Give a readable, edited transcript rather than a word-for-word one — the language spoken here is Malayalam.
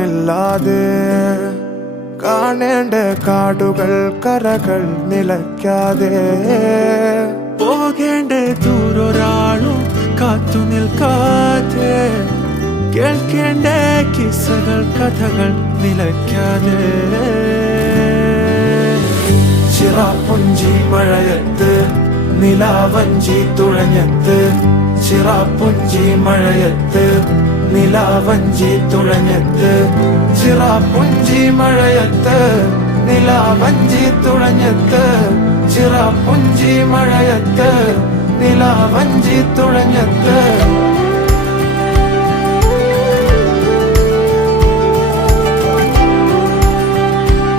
നില്ലാതെ കാണേണ്ട കാടുകൾ കരകൾ നിലയ്ക്കാതെ പോകേണ്ട ദൂരൊരാളും കാത്തു നിൽക്കാതെ കേൾക്കേണ്ട കിസ്സകൾ കഥകൾ നിലയ്ക്കാതെ ചിറാപ്പുഞ്ചി മഴയത്ത് നിലാവഞ്ചി തുഴഞ്ഞത്ത് ചിറാപ്പുഞ്ചി മഴയത്ത് നിലാവഞ്ചി തുഴഞ്ഞത്ത് ചിറാപ്പുഞ്ചി മഴയത്ത് നിലാവഞ്ചി തുഴഞ്ഞത്ത് ചിറാപ്പുഞ്ചി മഴയത്ത് നിലാവഞ്ചി തുഴഞ്ഞത്ത്